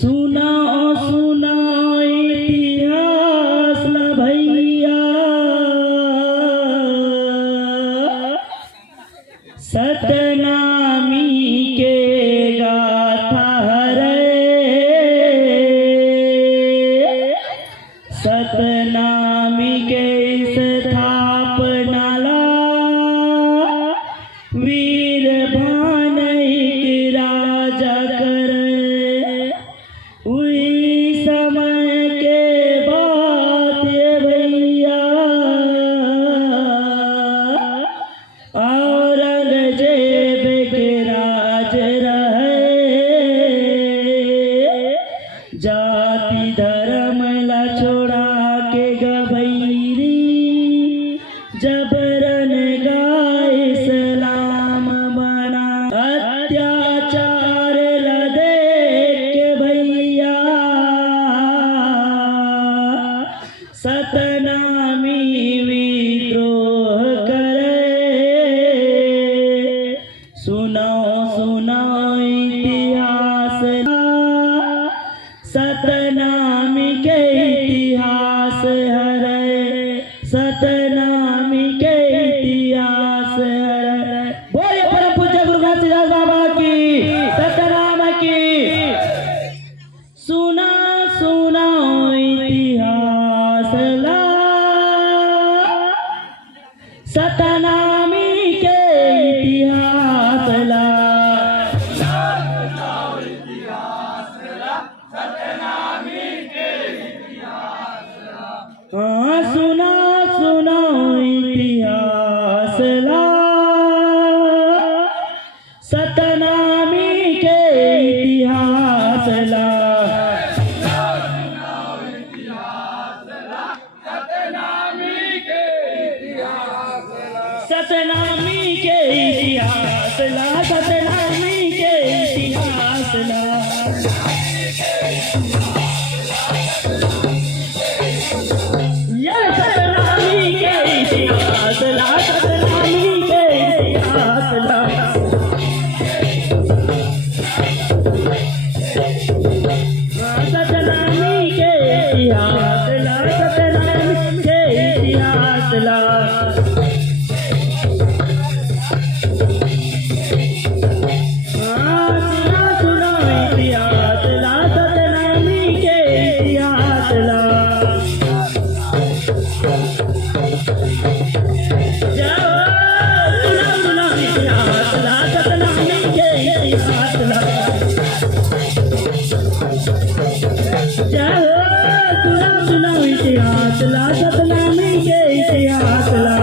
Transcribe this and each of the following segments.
सुनाओ सुनाओ इतिहास ला भैया, सतनामी के गाथा रे, सतनामी के स्थापनाला वीर भानई राजा करे। उई समय के बात ये भैया, औरंगजेब के राज रहे। जाति धर्म ला छोड़ा के गभैरी, जबरन गाय सलाम बना। अत्याचार ला देख के भैया, सतनामी विद्रोह करे। सुनाओ सुनाओ इतिहास सतनामी के इतिहास हरे, सतनामी के इतिहास हरे। बोले परम पूज्य गुरु घासीदास बाबा की, सतनाम की। सुना सुनाओ इतिहास ला, सतनामी के इतिहास ला। हाँ सुना सुनाओ इतिहास ला, सतनामी के इतिहास ला। सतनामी के इतिहास ला, सतनामी के इतिहास ला। ये सतनामी के इतिहास ला, सतनामी के इतिहास ला। सतनामी के इतिहास ला, सतनामी के इतिहास ला। इतिहास ला, सतनामी के इतिहास ला।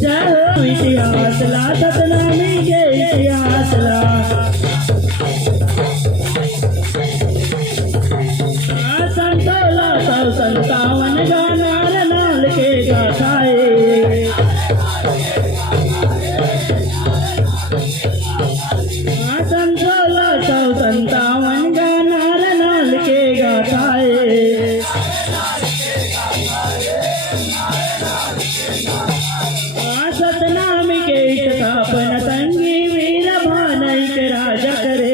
जय हो इतिहास ला, सतनामी के इतिहास ला। संतोला 157 गाना नाल के गाथाए। संतोला 157 गाना नाल के गाथाए। सतनामी के स्थापना संगी वीर भानई के राजा करे।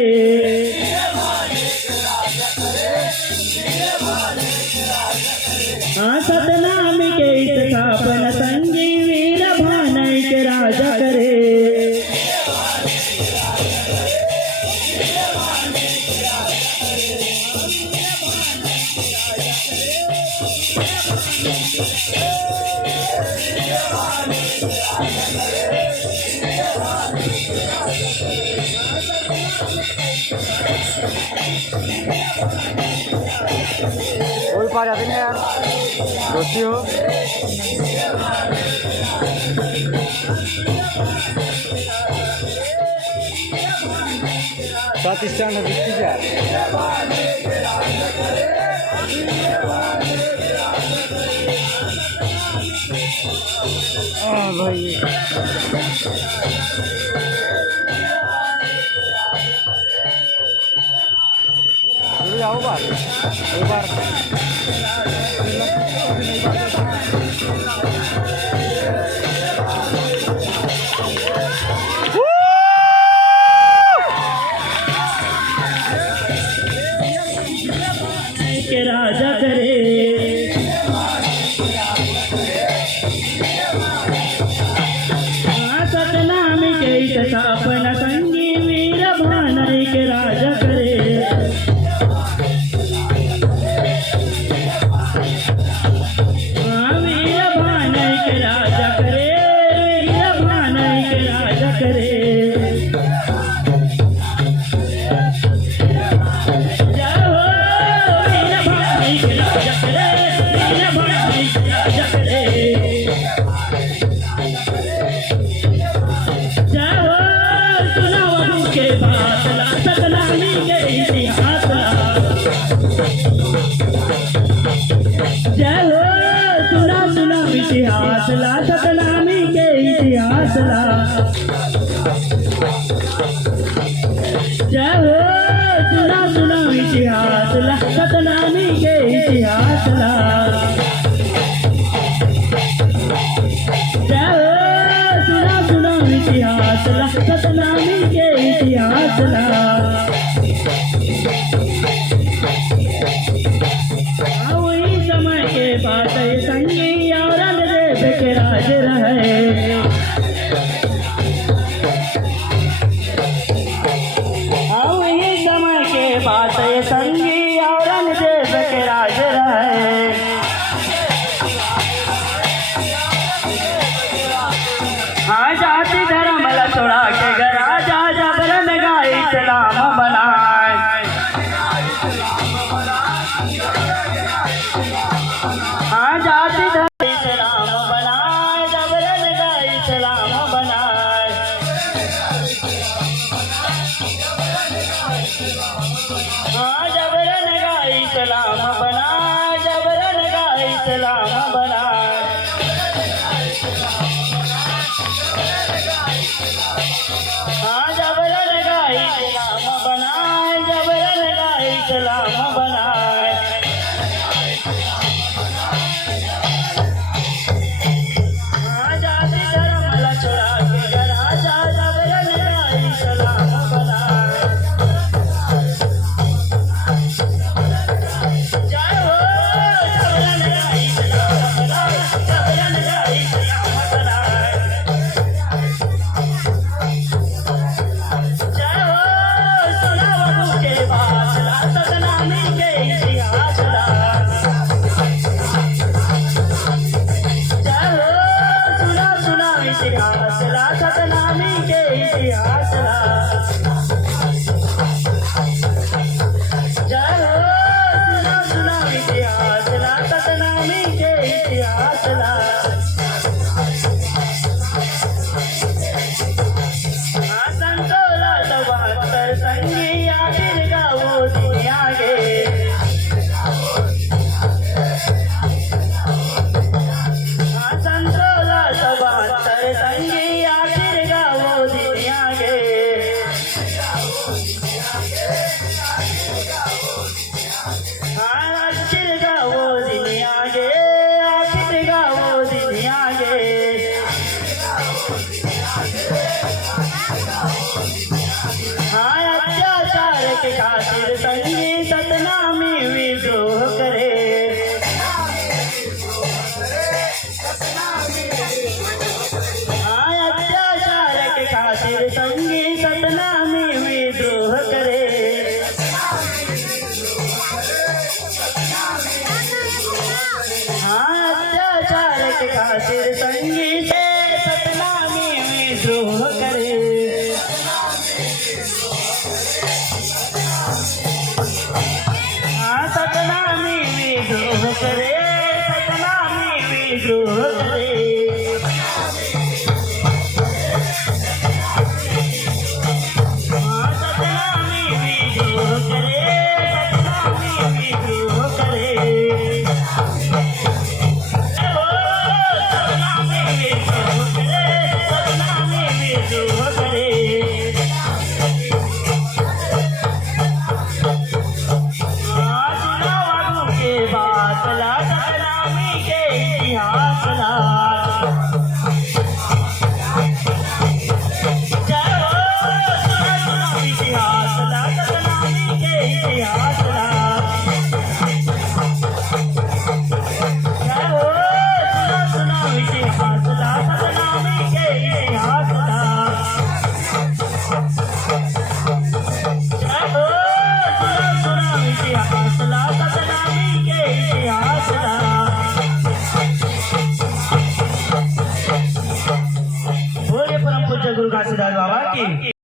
सतनामी के स्थापना संगी वीर भानई के राजा करे। कोई पार जाते नहीं यार, दोस्ती हो। सात स्टैंड है बिस्ती क्या? भाई आओ बार एक बार के बातला सतनामी के इतिहासला जय हो सुना सुना इतिहासला सतनामी के इतिहासला जय हो सुना सुना इतिहासला सतनामी के इतिहासला जय हो सुना सुना इतिहासला सतनामी के इतिहासला वही समय के बात संगी औरंगजेब के राज रहे वही समय के बात संगी औरंगजेब के राज रहे हाँ जाति धर्म ला छोड़ा के राजा जबरन गाय इस्लाम बनाए हाँ जाति धर्म इस्लाम बनाए जबरन गाय इस्लाम बनाए हाँ जबरन गाय इस्लाम बनाए जबरन गाय इस्लाम बनाए हाँ जबरन गाय इस्लाम बनाए जबरन गाय इस्लाम बनाए हाँ जाति धर्म ला छोड़ा के राजा जबरन गाय इस्लाम बनाए जय हो जबरन गाय इस्लाम बनाए जबरन गाय इस्लाम बनाए जय हो सुना बाबू के बातला सतनामी के इतिहासला जय हो सुना सुना इतिहासला सतनामी के इतिहासला जय हो सुना सुना इतिहासला सतनामी के इतिहासला संतोला 72 संगी आखिर गावो दुनिया गे संतोला 72 संगी आखिर गावो दुनिया गे आखिर गावो दुनिया गे आखिर गावो दुनिया गे हाँ अत्याचार के खातिर संगी सतनामी विद्रोह करे हाँ अत्याचार के खातिर संगी सतनामी विद्रोह करे हाँ अत्याचार के खातिर संगी से सतनामी विद्रोह करे हाँ सतनामी विद्रोह करे सतनामी विद्रोह करे हाँ सतनामी विद्रोह करे सतनामी विद्रोह करे ओ सतनामी विद्रोह करे सतनामी विद्रोह करे बातला सतनामी के इतिहासला जय हो सुना सुना इतिहासला सतनामी के इतिहासला जय हो सुना सुना इतिहासला सतनामी के इतिहासला जय हो सुना सुना इतिहासला सतनामी के इतिहासला बोले परम पूज्य गुरु घासीदास बाबा की